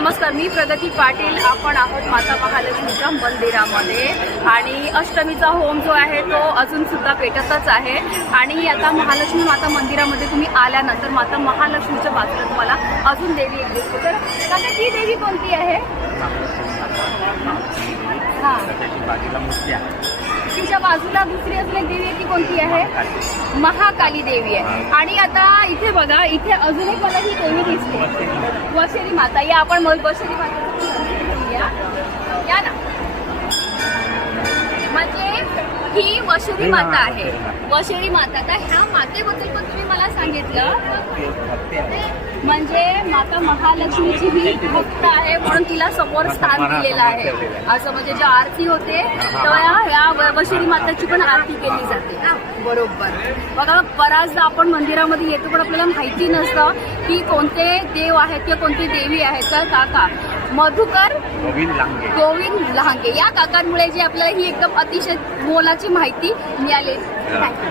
नमस्कार, मी प्रगती पाटील. आपण आहोत माता महालक्ष्मीच्या मंदिरामध्ये आणि अष्टमीचा होम जो आहे तो अजून सुद्धा पेटतच आहे. आणि आता महालक्ष्मी माता मंदिरामध्ये तुम्ही आल्यानंतर माता महालक्ष्मीच्या बाजूला तुम्हाला अजून देवी एक दिसते. तर आता ती देवी कोणती आहे? हां, तिच्या बाजूला दुसरी असलेली देवी आहे ती कोणती आहे? महाकाली देवी आहे. आणि आता इथे बघा, इथे अजून एक मला ही देवी दिसते, वशेरी माता. या आपण वशेरी माता या ना. म्हणजे ही वशेरी माता आहे, वशेरी माता. तर ह्या मातेबद्दल पण तुम्ही मला सांगितलं, म्हणजे माता महालक्ष्मीची ही भक्त आहे म्हणून तिला समोर स्थान दिलेलं आहे. असं म्हणजे जे आरती होते तेव्हा या वशेरी माताची पण आरती केली जाते. बरोबर. बघा, बऱ्याचदा आपण मंदिरामध्ये येतो पण आपल्याला माहिती नसतं की कोणते देव आहेत किंवा कोणती देवी आहेत. तर काका मधुकर गोविंद लहांगे या काकांमुळे जी आपल्याला ही एकदम अतिशय मोलाची माहिती मिळाली. थँक्यू.